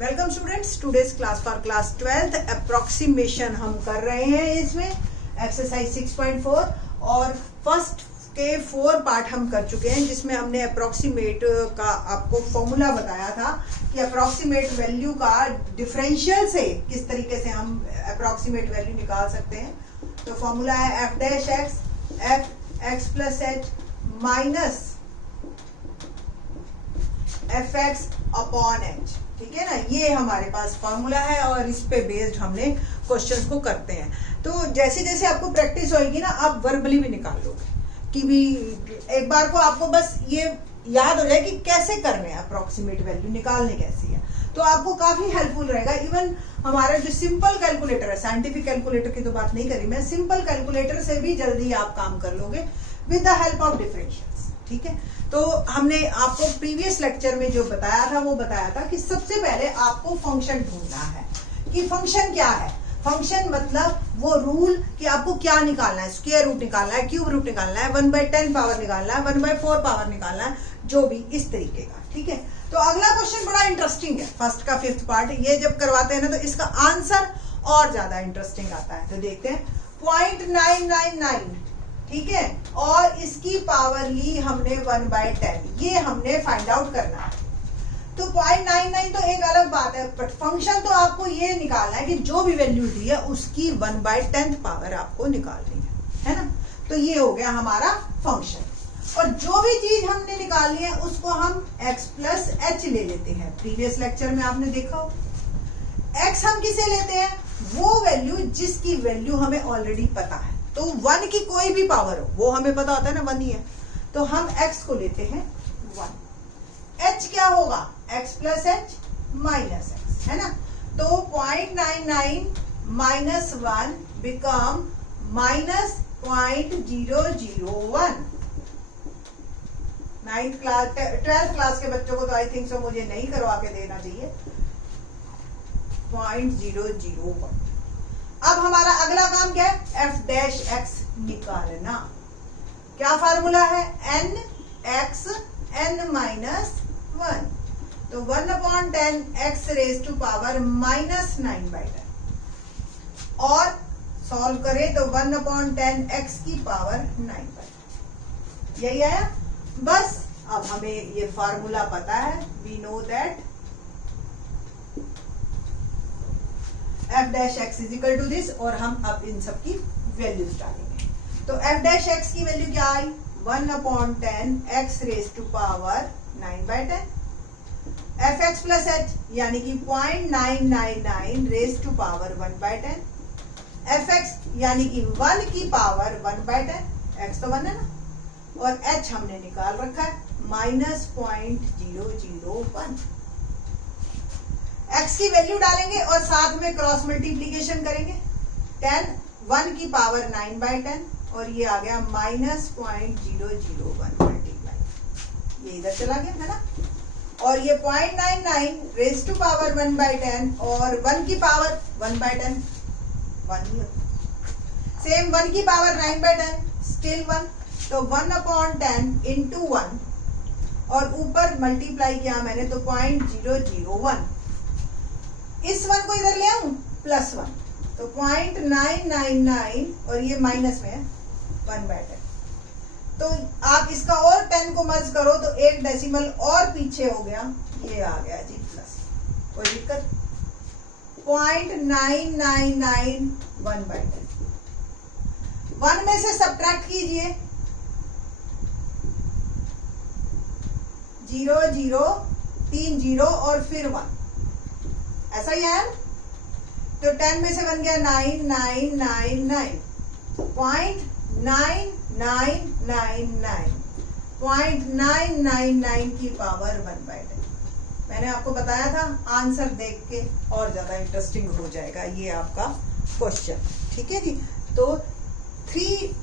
Welcome students, today's class for class 12th approximation हम कर रहे हैं। इसमें एक्सरसाइज 6.4 और फर्स्ट के 4 पार्ट हम कर चुके हैं, जिसमें हमने अप्रोक्सीमेट का आपको फॉर्मूला बताया था कि अप्रोक्सीमेट वैल्यू का डिफरेंशियल से किस तरीके से हम अप्रोक्सीमेट वैल्यू निकाल सकते हैं। तो फॉर्मूला है F dash x F X plus H minus F X upon H. ठीक है ना, ये हमारे पास फॉर्मूला है और इस पे बेस्ड हमने क्वेश्चंस को करते हैं। तो जैसे जैसे आपको प्रैक्टिस होएगी ना, आप वर्बली भी निकाल लोगे कि भी एक बार को आपको बस ये याद हो जाए कि कैसे करने हैं, अप्रोक्सीमेट वैल्यू निकालने कैसी है, तो आपको काफी हेल्पफुल रहेगा। इवन हमारा जो सिंपल कैलकुलेटर है, साइंटिफिक कैलकुलेटर की तो बात नहीं करी मैं, सिंपल कैलकुलेटर से भी जल्दी आप काम कर लोगे with the help of differentials. ठीक है, तो हमने आपको प्रीवियस लेक्चर में जो बताया था वो बताया था कि सबसे पहले आपको फंक्शन ढूंढना है कि फंक्शन क्या है। फंक्शन मतलब वो रूल कि आपको क्या निकालना है, स्क्वायर रूट निकालना है, क्यूब रूट निकालना है, 1/10 पावर निकालना है, 1/4 पावर निकालना है, जो भी इस तरीके का। ठीक है, तो अगला क्वेश्चन बड़ा इंटरेस्टिंग है, फर्स्ट का 5th पार्ट। ये जब करवाते हैं ना तो इसका आंसर और ज्यादा इंटरेस्टिंग आता है। तो देखते हैं 0.999, ठीक है, और इसकी पावर ली हमने 1/10, ये हमने फाइंड आउट करना है। तो 0.99 तो एक अलग बात है, बट फंक्शन तो आपको ये निकालना है कि जो भी वैल्यू दी है उसकी 1/10 पावर आपको निकालनी है ना। तो ये हो गया हमारा फंक्शन, और जो भी चीज हमने निकालनी है उसको हम x प्लस एच ले लेते हैं। प्रीवियस लेक्चर में आपने देखा हो, x हम किसे लेते हैं, वो वैल्यू जिसकी वैल्यू हमें ऑलरेडी पता है। तो 1 की कोई भी पावर हो, वो हमें पता होता है ना 1 ही है, तो हम x को लेते हैं 1। h क्या होगा, x plus H minus x, है ना। तो 0.99 minus 1 become minus 0.001। 9th class 12th class के बच्चों को तो आई थिंक सो मुझे नहीं करवा के देना चाहिए। 0.001। अब हमारा अगला काम क्या है, एफ डैश एक्स निकालना। क्या फार्मूला है, एन एक्स एन माइनस 1। तो 1/10 x raise to power minus 9/10, और सॉल्व करें तो 1/10 एक्स की पावर 9/10। यही आया। बस अब हमें ये फार्मूला पता है, we know that F dash X is equal to this, और हम अब इन सब की वैल्यूज डालेंगे। तो एफ डैश एक्स की वैल्यू क्या आई, 1/10 x raise to power 9/10। F X plus H यानी कि 0.999 raise to power 1/10। F X यानी कि 1 की पावर 1/10, एक्स तो 1 है ना, और एच हमने निकाल रखा है माइनस 0.001। x की वैल्यू डालेंगे और साथ में क्रॉस मल्टीप्लीकेशन करेंगे। 10 1 की पावर 9/10, और ये आ गया माइनस 0.001 मल्टीप्लाई, ये इधर चला गया है ना। और ये 0.99 रेज टू पावर 1/10 और 1 की पावर 1/10, 1 ही। सेम 1 की पावर 9/10 स्टिल 1, तो 1/10 इंटू 1, और ऊपर मल्टीप्लाई किया मैंने तो 0.001। इस 1 को इधर ले आऊं प्लस 1, तो 0.999, और ये माइनस में है 1/10। तो आप इसका और 10 को मर्ज करो तो एक डेसिमल और पीछे हो गया, ये आ गया जी प्लस। कोई दिक्कत, 0.999 1/10। 1 में से सब्ट्रैक्ट कीजिए 0 0 3 0 और फिर 1, ऐसा ही है। तो 10 में से बन गया 9999, 0.9999 की पावर 1/10। मैंने आपको बताया था आंसर देख के और ज्यादा इंटरेस्टिंग हो जाएगा ये आपका क्वेश्चन। ठीक है जी, तो 3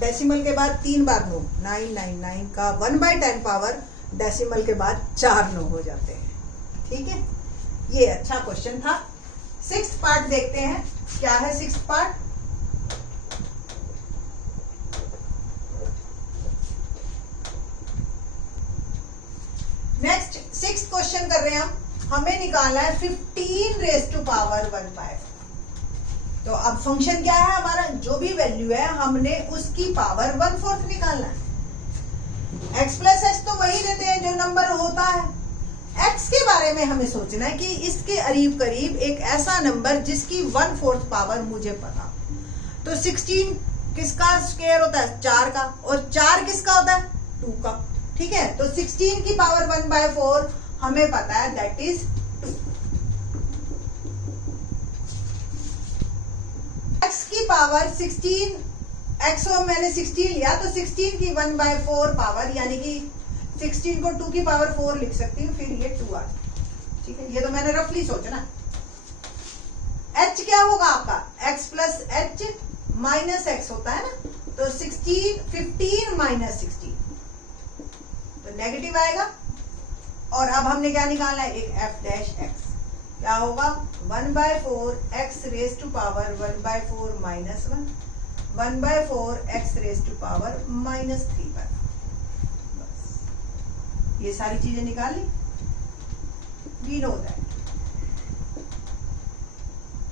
डेसिमल के बाद 3 बार 999 का 1/10 पावर डेसिमल के बाद 4 9 हो जाते हैं। ठीक है, ये अच्छा क्वेश्चन था। 6th पार्ट देखते हैं, क्या है 6th part. Next 6th question कर रहे हैं हम। हमें निकालना है 15 रेज टू पावर 1/4। तो अब फंक्शन क्या है हमारा, जो भी वैल्यू है हमने उसकी पावर 1/4 निकालना है। x प्लस एच तो वही देते हैं जो नंबर होता है। x के बारे में हमें सोचना है कि इसके करीब करीब एक ऐसा नंबर जिसकी 1/4 पावर मुझे पता। तो 16 किसका स्क्वायर होता है, 4 का, और 4 किसका होता है, 2 का। ठीक है, तो 16 की पावर 1/4 हमें पता है, दैट इज 2। x की पावर 16, x को मैंने 16 लिया तो 16 की 1/4 पावर, यानी कि 16 को 2 की पावर 4 लिख सकती हूँ, फिर ये 2 आ जाए। ठीक है, ये तो मैंने रफली सोचना। h क्या होगा आपका, x plus H minus x होता है ना, तो 15 माइनस 16 तो नेगेटिव आएगा। और अब हमने क्या निकालना है, एक f डैश x, क्या होगा 1/4 x raise to power 1/4 minus 1/4 x raise to power minus 3/4। बस ये सारी चीजें निकाल ली। वी नो दैट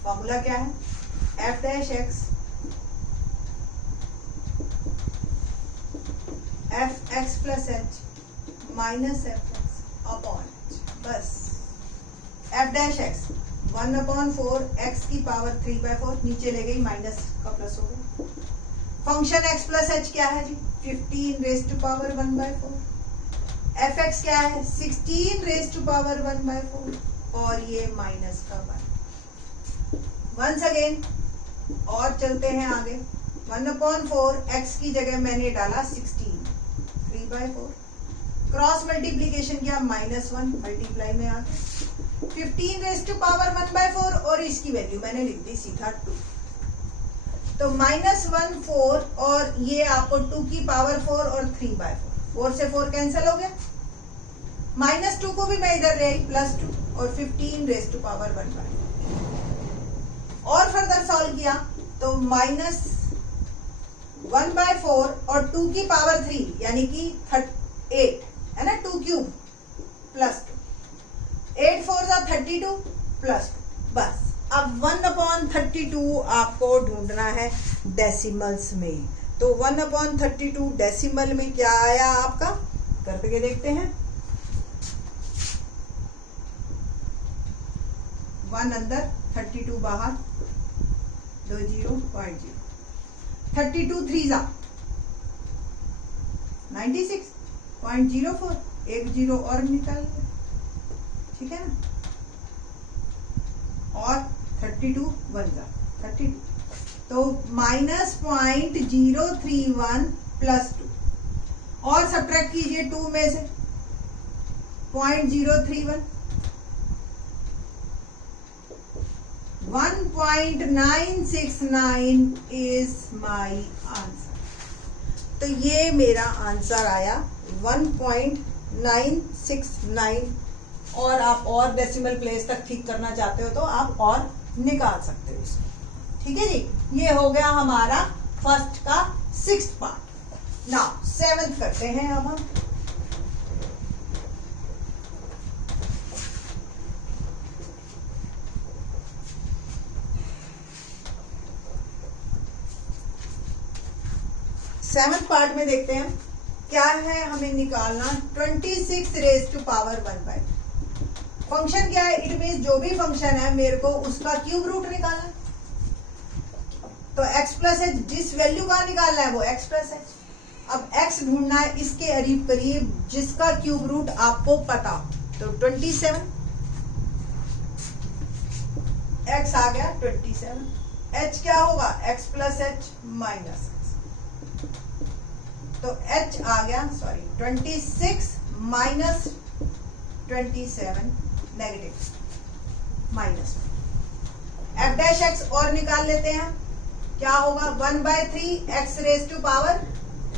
फॉर्मूला क्या है, f dash x F X plus H minus F X upon H. बस एफ डैश एक्स 1/4 एक्स की पावर 3/4, नीचे ले गई माइनस का प्लस हो गया। फंक्शन एक्स प्लस एच क्या है जी, 15 raise to power 1/4। F X क्या है, 16 रेज टू पावर 1/4, और ये माइनस का 1। वंस अगेन और चलते हैं आगे। 1/4 एक्स की जगह मैंने डाला 16, 3/4, क्रॉस मल्टीप्लीकेशन किया -1, मल्टीप्लाई में आ गया 15 रेज टू पावर 1/4, और इसकी वैल्यू मैंने लिख दी सीधा 2। तो -1 4, और ये आपको 2 की पावर 4 और 3/4, 4 से 4 कैंसिल हो गया। -2 को भी मैं इधर ले आई, +2, और 15 रेज टू पावर 1/4। और फर्दर सॉल्व किया तो -1/4 और 2 की पावर 3, यानी कि 8 है ना, 2 क्यूब +2, 8 4 जा 32 +2। बस अब 1/32 आपको ढूंढना है डेसिमल्स में। तो 1/32 डेसिमल में क्या आया आपका, करके देखते हैं। 1 अंदर, 32 बाहर, 2 0 0, 32 3 जा 96.04, 1 0 और निकाल लिया। ठीक है ना, और 32 1 जा 32, तो -0.031 +2, और सब्ट्रैक्ट कीजिए 2 में से 0.031, 1.969 इज माई आंसर। तो ये मेरा आंसर आया 1.969। और आप और डेसिमल प्लेस तक ठीक करना चाहते हो तो आप और निकाल सकते हो इसको। ठीक है जी, ये हो गया हमारा फर्स्ट का 6th पार्ट। नाउ 7th करते हैं अब हम। सेवंथ पार्ट में देखते हैं क्या है हमें निकालना, 26 रेज टू पावर 1/4। फंक्शन क्या है, इट मीन जो भी फंक्शन है मेरे को उसका क्यूब रूट निकालना। तो x प्लस एच, जिस वैल्यू का निकालना है वो x प्लस एच। अब x ढूंढना है इसके करीब करीब जिसका क्यूब रूट आपको पता हो। तो 27, x आ गया 27, h क्या होगा, x plus H minus x, तो h आ गया 26 minus 27 negative -1। f dash x और निकाल लेते हैं, क्या होगा 1/3 x रेज टू पावर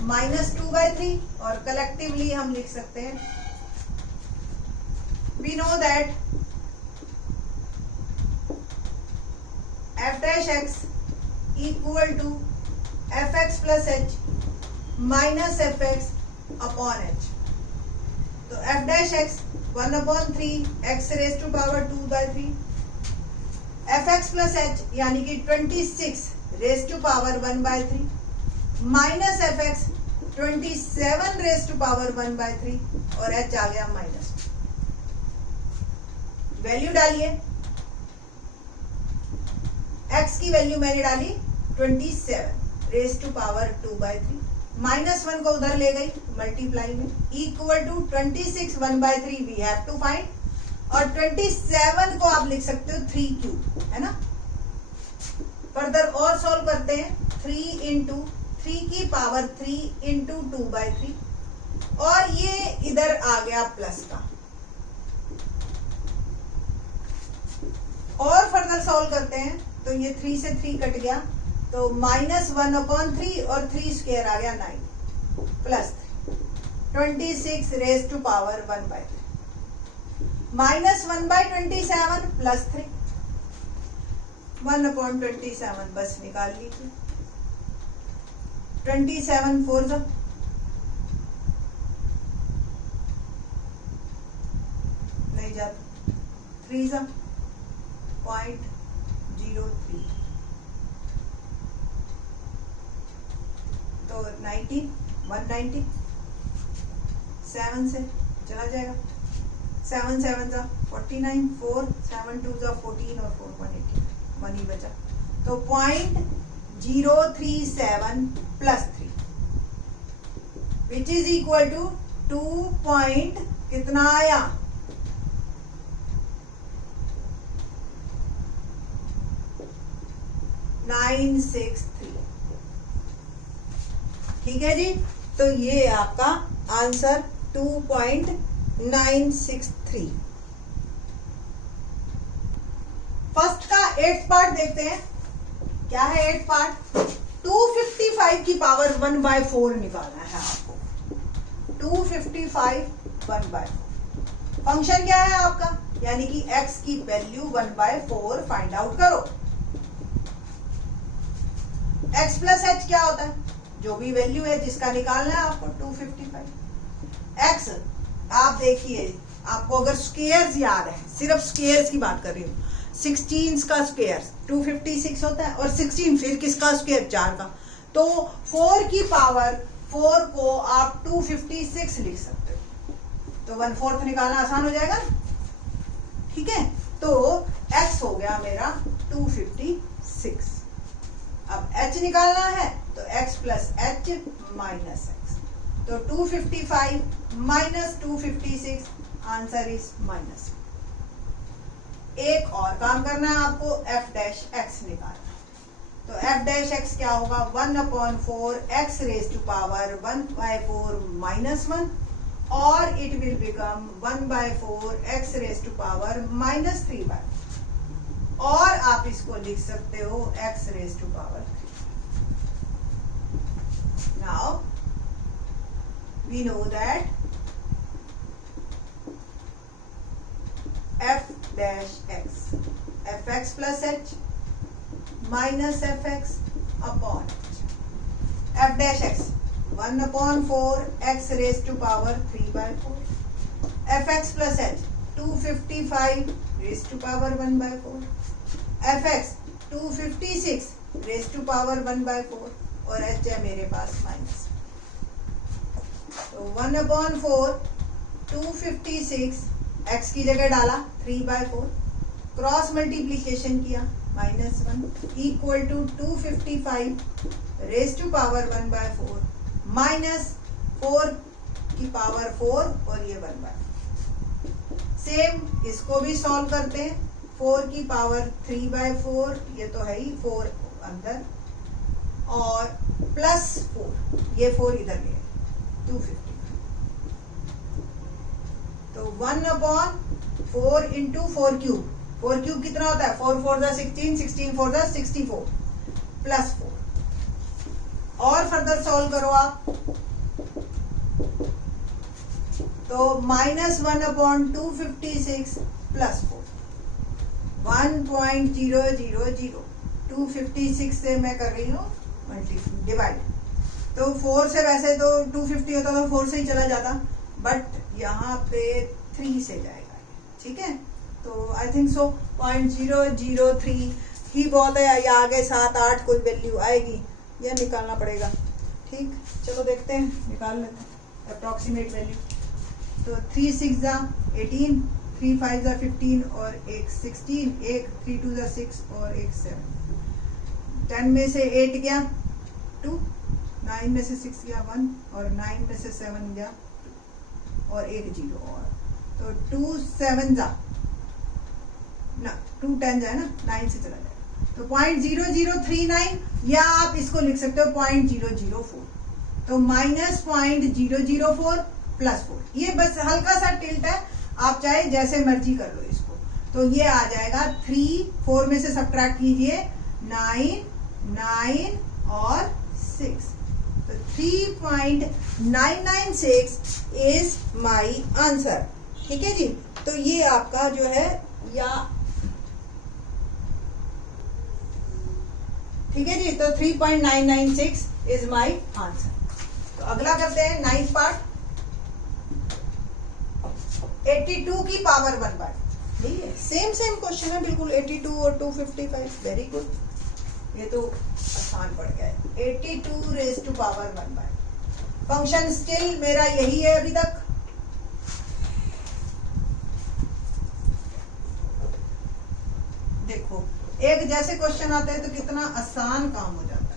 -2/3, और कलेक्टिवली हम लिख सकते हैं, we know that f dash x equal to fx plus h minus fx upon h। तो f dash x 1/3 x raise to power 2/3 fx plus h यानी कि 26 raise to power 1/3 minus fx 27 raise to power 1/3 और h आ गया minus. Value डालिए, x की value मैंने डाली 27 रेज टू पावर 2/3 -1 को उधर ले गई मल्टीप्लाई में equal to 26 1/3 we have to find और 27 को आप लिख सकते हो 3 क्यूब, है ना। फर्दर और सॉल्व करते हैं 3 इंटू 3 की पावर 3 इंटू 2/3 और ये इधर आ गया प्लस का। और फर्दर सॉल्व करते हैं तो ये 3 से 3 कट गया तो -1/3 और 3 स्क्वायर आ गया 9 plus 26 raise to power 1/3 -1/27 plus 3 1/27 बस निकाल लीजिए। 27 4 जा नहीं जाता 3 जा 0.03 तो 90 190 7 से चला जाएगा 7 7 जा 49 4 7 2 जा 14 और 4 180 1 ही बचा तो 0.037 plus 3 which is equal to 2 point कितना आया 963। ठीक है जी, तो ये आपका आंसर 2.963। फर्स्ट का 8th पार्ट देखते हैं। क्या है 8th पार्ट? 255 की पावर 1/4 निकालना है आपको। 255 1/4 फंक्शन क्या है आपका, यानी कि x की वैल्यू 1/4 फाइंड आउट करो। x प्लस h क्या होता है? जो भी वैल्यू है जिसका निकालना है आपको 255। x आप देखिए, आपको अगर स्क्वायर्स याद है, सिर्फ स्क्वायर्स की बात कर रही हूँ, 16 का स्क्वायर 256 होता है और 16 फिर किसका स्क्वायर 4 का, तो 4 की पावर 4 को आप 256 लिख सकते हो। तो 1/4 निकालना आसान हो जाएगा। ठीक है, तो x हो गया मेरा 256। अब h निकालना है तो x plus h minus x, तो 255 माइनस 256 आंसर इज माइनस। एक और काम करना है आपको, f डैश x निकालना। तो f डैश x क्या होगा 1/4 x raise to power 1/4 minus 1 और it will become 1/4 x raise to power minus 3/4 और आप इसको लिख सकते हो x raise to power 3। Now we know that f dash x fx plus h minus fx upon h। f dash x 1/4 x raised to power 3/4 fx plus h 255 raised to power 1/4 fx 256 raised to power 1/4 और h है मेरे पास minus. तो 1/4 256 x की जगह डाला 3/4 cross multiplication किया -1 equal to 255 raise to power 1/4 minus 4 की power 4 और ये 1/4। सेम इसको भी सॉल्व करते हैं। 4 की पावर 3/4 ये तो है ही 4 अंदर और प्लस 4 ये 4 इधर ले 250। तो 1/4 इंटू 4 क्यूब 4 क्यूब कितना होता है 4 4 16 16 4 64 प्लस 4 और फर्दर सॉल्व करो आप तो -1/256 प्लस 4 1.000 256 से मैं कर रही हूँ डिवाइड। तो 4 से वैसे तो 250 होता तो 4 से ही चला जाता, बट यहाँ पे 3 से जाएगा, ठीक है। तो आई थिंक सो 0.003 ही बहुत है, या आगे 7 8 कोई वैल्यू आएगी, यह निकालना पड़ेगा, ठीक। चलो देखते हैं, निकाल लेते हैं अप्रॉक्सीमेट वैल्यू। तो 3 6 18, 3 5 15 और 1 16, 3 2 6 और 1 7। 10 में से 8 गया 2, 9 में से 6 गया 1 और 9 में से 7 गया 2 और 1 0 और। तो 2 7 ना 2 10 जाए ना, 9 से चला जाए, तो 0.0039, या आप इसको लिख सकते हो 0.004। तो -0.004 + 4, ये बस हल्का सा टिल्ट है, आप चाहे जैसे मर्जी कर लो इसको। तो ये आ जाएगा 3, 4 में से सब्ट्रैक्ट कीजिए 9 9 और 6, तो 3.996 इज माई आंसर, ठीक है जी। तो ये आपका जो है, या ठीक है जी, तो 3.996 इज माई आंसर। तो अगला करते हैं 9th पार्ट, 82 की पावर 1/2। ठीक है, सेम क्वेश्चन है बिल्कुल, 82 और 255, वेरी गुड, ये तो आसान पड़ गया है। 82 raise to power 1/2, function still मेरा यही है अभी तक। देखो, एक जैसे क्वेश्चन आते हैं तो कितना आसान काम हो जाता है।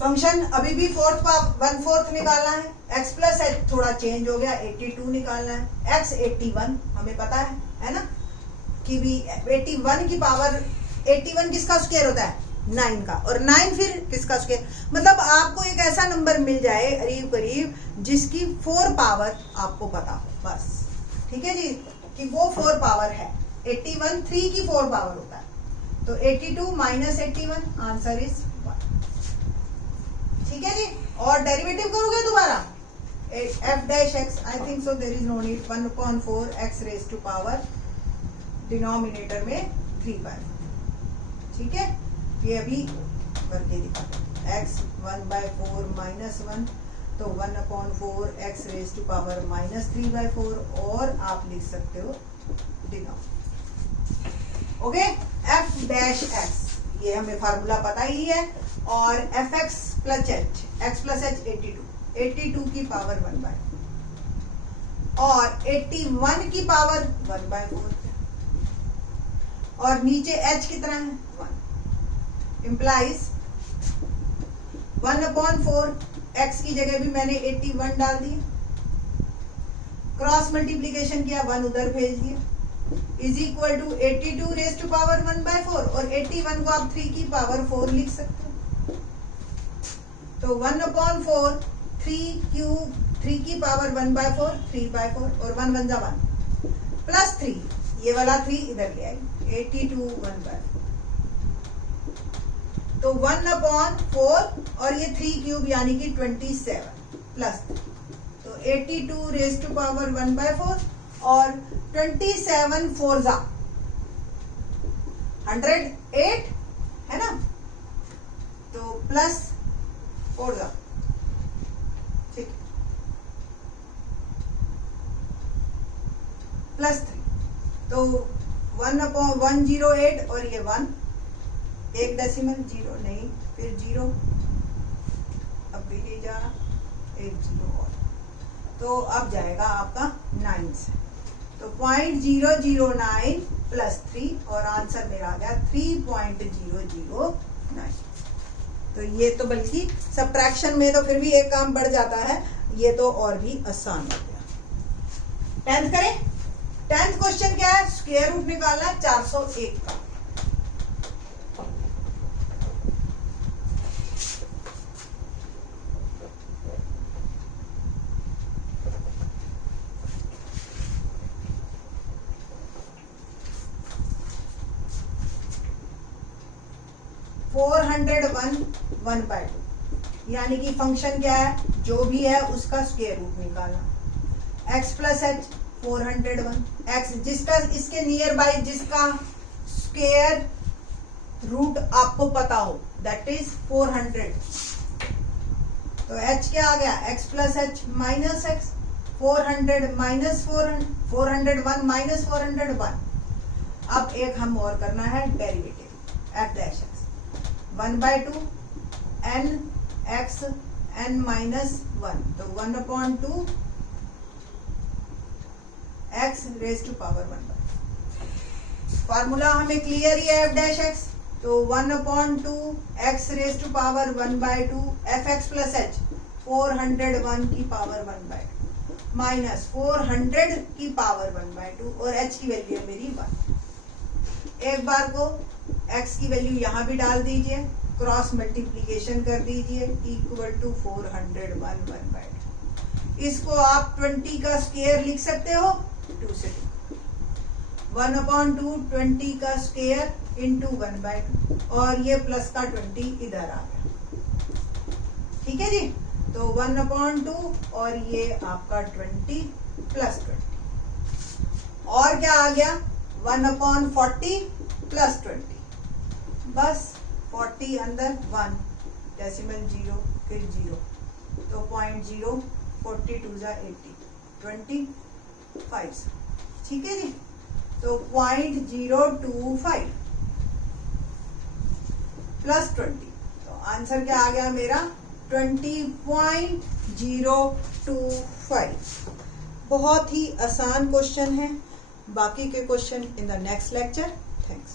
फंक्शन अभी भी 1/4 निकालना है, x प्लस h थोड़ा चेंज हो गया, 82 निकालना है, x 81 हमें पता है ना, कि भी 81 की पावर, 81 किसका स्क्वायर होता है 9 का, और 9 फिर किसका स्क्वायर, मतलब आपको एक ऐसा नंबर मिल जाए करीब करीब जिसकी 4 पावर आपको पता हो, बस, ठीक है जी, कि वो 4 पावर है। 81 3 की 4 पावर होता है, तो 82 - 81 आंसर इज 1, ठीक है जी। और डेरिवेटिव करोगे दोबारा, f dash x, I think so there is no need, 1/4 x raise to power denominator में 3/5, ठीक है। ये अभी करके दिखा, x 1/4 -1, तो 1/4 x रेज़ टू पावर -3/4, और आप लिख सकते हो denominator, okay. f dash x, ये हमें फार्मूला पता ही है, और fx plus h, x plus h 82 की पावर 1/4, और 81 की पावर 1/4, और नीचे h कितना है 1, इम्प्लाइज 1/4 x की जगह भी मैंने 81 डाल दिया, क्रॉस मल्टीप्लीकेशन किया, 1 उधर भेज दिया, is equal to 82 raise to power 1/4, और 81 को आप 3 की पावर 4 लिख सकते हो। तो 1/4 3 की पावर 1/4 3/4, और 1 1 जा 1 प्लस 3, ये वाला 3 इधर ले आई, 82 1/4, तो 1/4 और ये 3 क्यूब यानी कि 27 प्लस 3, तो 82 रेज़ टू पावर 1/4, और 27 4 जा 108 है ना, तो प्लस 4 जा, ठीक, प्लस 3, तो 1/108, और ये 1 एक डेसिमल 0 नहीं, फिर 0, अब भी नहीं जा रहा, एक 0 और, तो अब जाएगा आपका 9 से, तो 0.009 प्लस 3, और आंसर मेरा आ गया 3.009। तो ये तो बल्कि सब्ट्रैक्शन में तो फिर भी एक काम बढ़ जाता है, ये तो और भी आसान हो गया। 10th करें। 10th क्वेश्चन क्या है, स्क्वायर रूट निकालना है 401 का। 401 1/2, यानी कि फंक्शन क्या है, जो भी है उसका स्क्वायर रूट निकालना, x प्लस h 401, x जिसका इसके नियर बाय जिसका स्क्वायर रूट आपको पता हो, दैट इज 400, तो h क्या आ गया, x plus H minus X, 400 minus 401 minus 401। अब एक हम और करना है derivative f dash x, 1/2 n x n minus 1, तो 1/2 x raise to power 1/2। Formula हमें क्लियर ही है f डैश x, तो 1/2 x raise to power 1/2 F X plus H 401 की पावर 1/2 माइनस 400 की पावर 1/2 और h की वैल्यू है मेरी 1। एक बार को x की वैल्यू यहाँ भी डाल दीजिए, क्रॉस मल्टीप्लीकेशन कर दीजिए, इक्वल टू 401 1/2। इसको आप 20 का स्क्वायर लिख सकते हो, 2 से 1/2 20 का स्क्वायर इंटू 1/2, और ये प्लस का 20 इधर आ गया। ठीक है जी, तो 1/2 और ये आपका 20 प्लस 20, और क्या आ गया 1/40 प्लस 20, बस 40 अंदर 1 डेसिमल 0 फिर 0, तो 0.0 42 जा 80 25। ठीक है जी, तो 0.025 प्लस 20, तो आंसर क्या आ गया मेरा 20.025। बहुत ही आसान क्वेश्चन है। बाकी के question in the next lecture. Thanks.